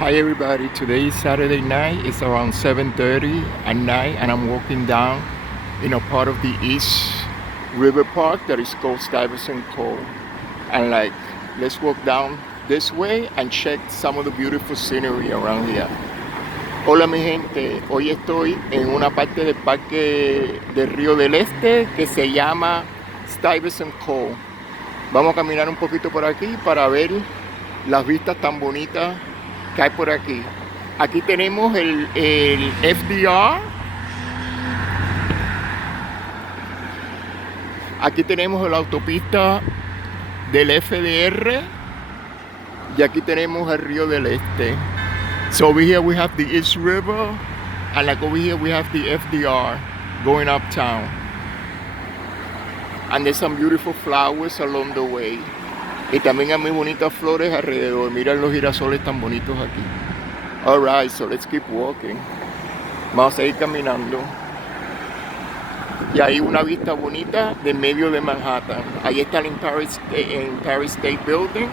Hi everybody, today is Saturday night. It's around 7:30 at night and I'm walking down in a part of the East River Park that is called Stuyvesant Cove. And let's walk down this way and check some of the beautiful scenery around here. Hola mi gente, hoy estoy en una parte del parque del río del Este que se llama Stuyvesant Cove. Vamos a caminar un poquito por aquí para ver las vistas tan bonitas que hay por aquí. Aquí tenemos el FDR. Aquí tenemos la autopista del FDR. Y aquí tenemos el río del Este. So over here we have the East River. And like over here we have the FDR going uptown. And there's some beautiful flowers along the way. Y también hay muy bonitas flores alrededor. Miren los girasoles tan bonitos aquí. Alright, so let's keep walking. Vamos a seguir caminando. Y hay una vista bonita de medio de Manhattan. Ahí está el Empire State Building.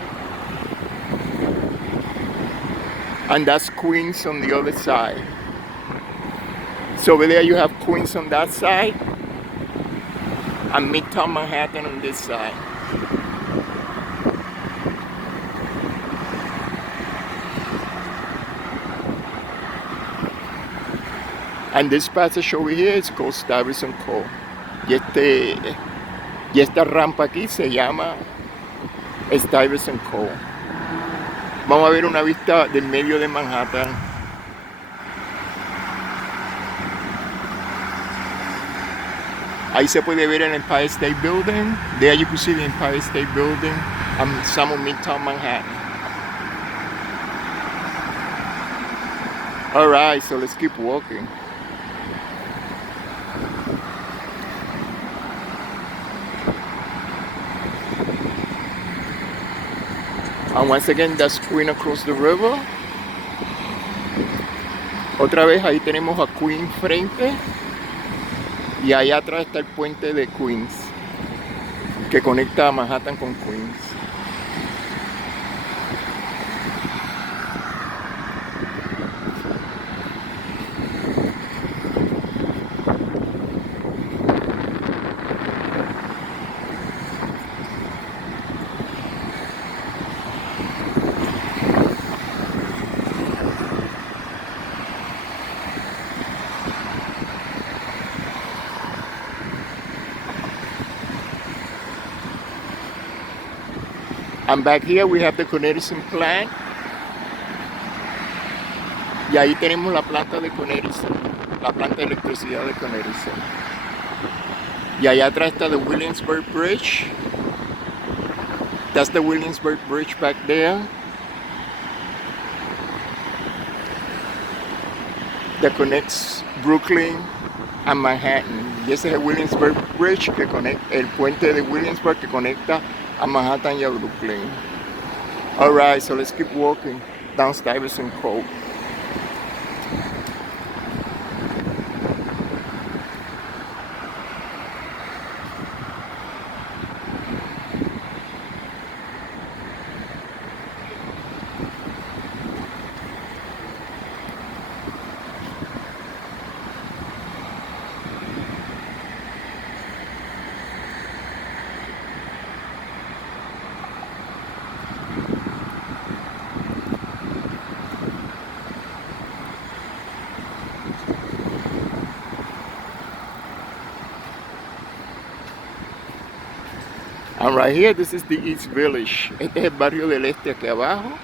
And that's Queens on the other side. So over there you have Queens on that side. And Midtown Manhattan on this side. And this passage over here is called Stuyvesant Cove. Y esta rampa aquí se llama Stuyvesant Cove. Vamos a ver una vista del medio de Manhattan. Ahí se puede ver el Empire State Building. There you can see the Empire State Building and some of Midtown Manhattan. Alright, so let's keep walking. And once again, that's Queen across the river. Otra vez ahí tenemos a Queen frente. Y allá atrás está el puente de Queens, que conecta a Manhattan con Queens. And back here we have the Connecticut plant. Y ahí tenemos la planta de Connecticut, la planta de electricidad de Connecticut. Y allá atrás está the Williamsburg Bridge. That's the Williamsburg Bridge back there. That connects Brooklyn and Manhattan. Y ese es el Williamsburg Bridge que conecta, el puente de Williamsburg que conecta a Manhattan y a Brooklyn. Alright, so let's keep walking down Stuyvesant Cove. And right here, this is the East Village. Este es el barrio del Este aquí abajo.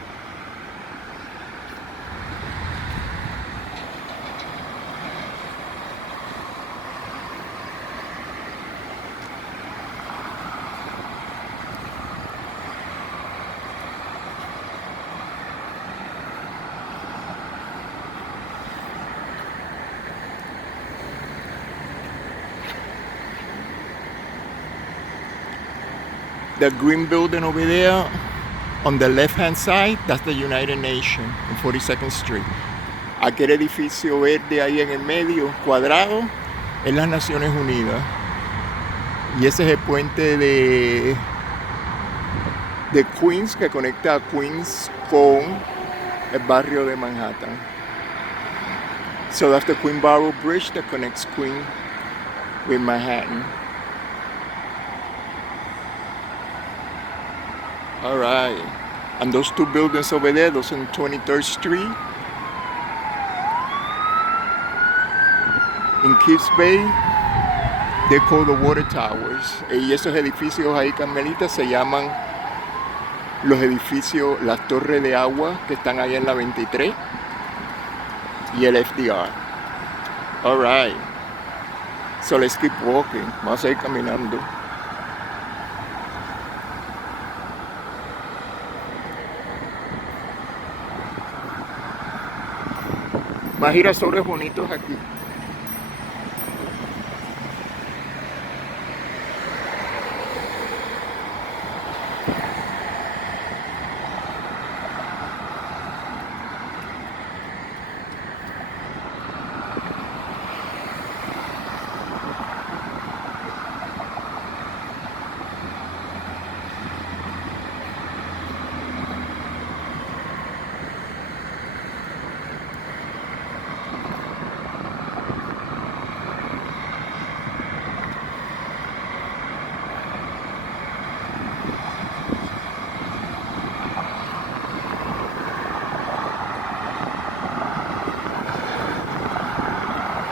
The green building over there on the left hand side, that's the United Nations in 42nd Street. Aquel edificio verde ahí en el medio, cuadrado, es las Naciones Unidas. Y ese es el puente de Queens que conecta a Queens con el barrio de Manhattan. So that's the Queensboro Bridge that connects Queens with Manhattan. All right. And those two buildings over there, those on 23rd Street in Kips Bay, they're called the Water Towers. Y esos edificios ahí, Carmelita, se llaman los edificios, las torres de agua que están ahí en la 23 y el FDR. All right. So let's keep walking. Vamos a ir caminando. Más girasoles bonitos aquí.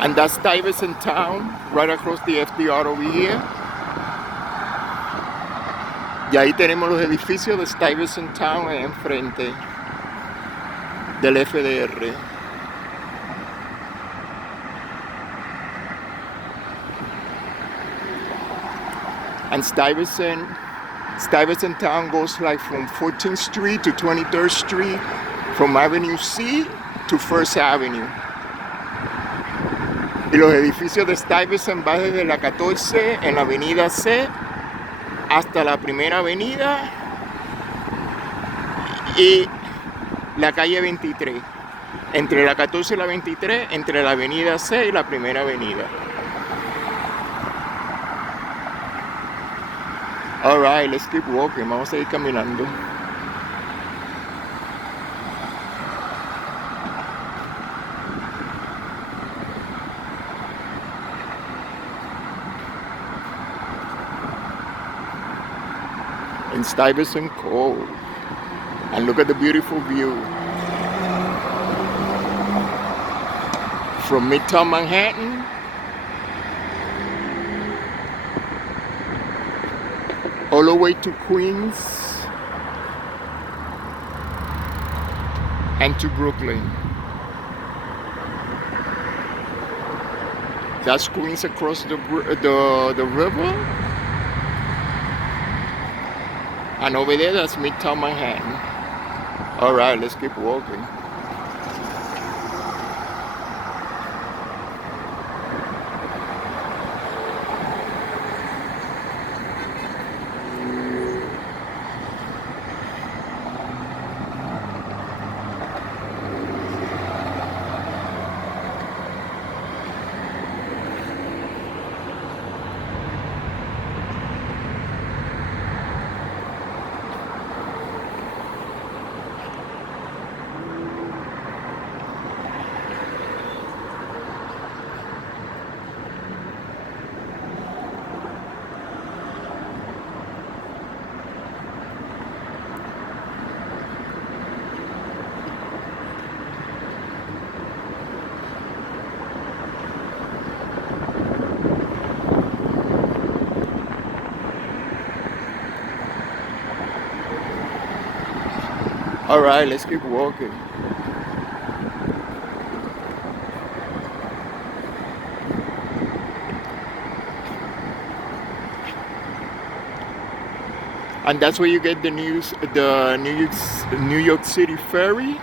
And that's Stuyvesant Town, right across the FDR over here. Y ahí tenemos los edificios de Stuyvesant Town enfrente del FDR. And Stuyvesant Town goes like from 14th Street to 23rd Street, from Avenue C to First Avenue. Y los edificios de Stuyvesant van desde la 14 en la avenida C hasta la primera avenida y la calle 23. Entre la 14 y la 23, entre la avenida C y la primera avenida. Alright, let's keep walking. Vamos a ir caminando. In Stuyvesant Cove, and look at the beautiful view from Midtown Manhattan all the way to Queens and to Brooklyn. That's Queens across the river. And over there, that's Midtown Manhattan. All right, let's keep walking. All right, let's keep walking. And that's where you get the New York City ferry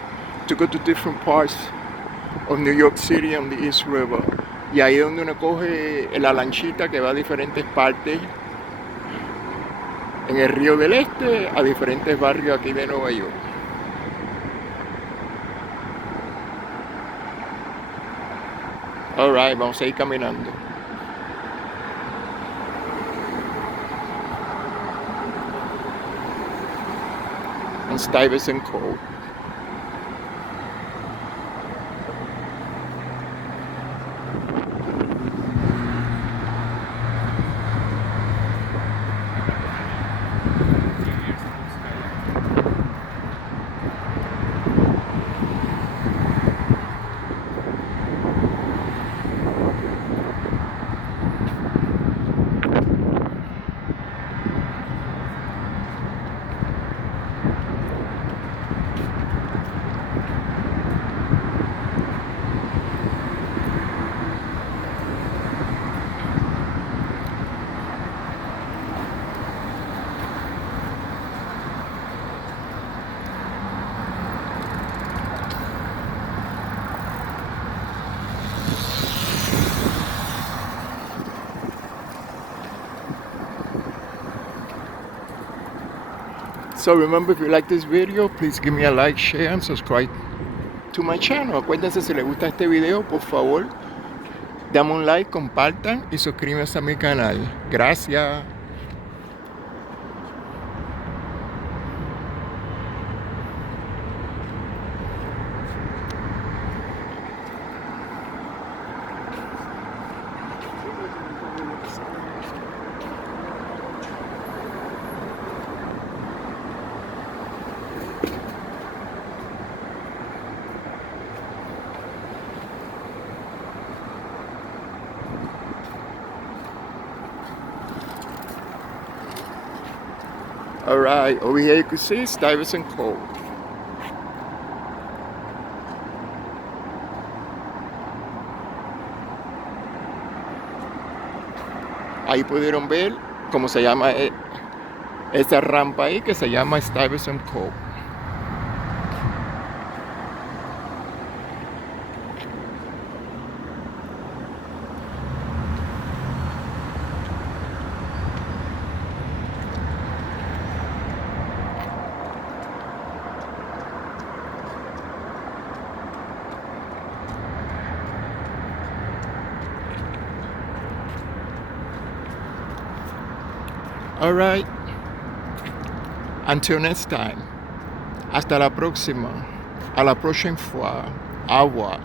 to go to different parts of New York City on the East River. Y ahí es donde uno coge la lanchita que va a diferentes partes en el río del Este, a diferentes barrios aquí de Nueva York. All right, vamos a ir caminando. En Stuyvesant Cove. So remember, if you like this video, please give me a like, share, and subscribe to my channel. Acuérdense, si les gusta este video, por favor, dame un like, compartan y suscríbanse a mi canal. Gracias. Alright, over here you can see Stuyvesant Cove. Ahí pudieron ver cómo se llama esa rampa ahí, que se llama Stuyvesant Cove. Alright, until next time, hasta la próxima, a la próxima fois, au revoir.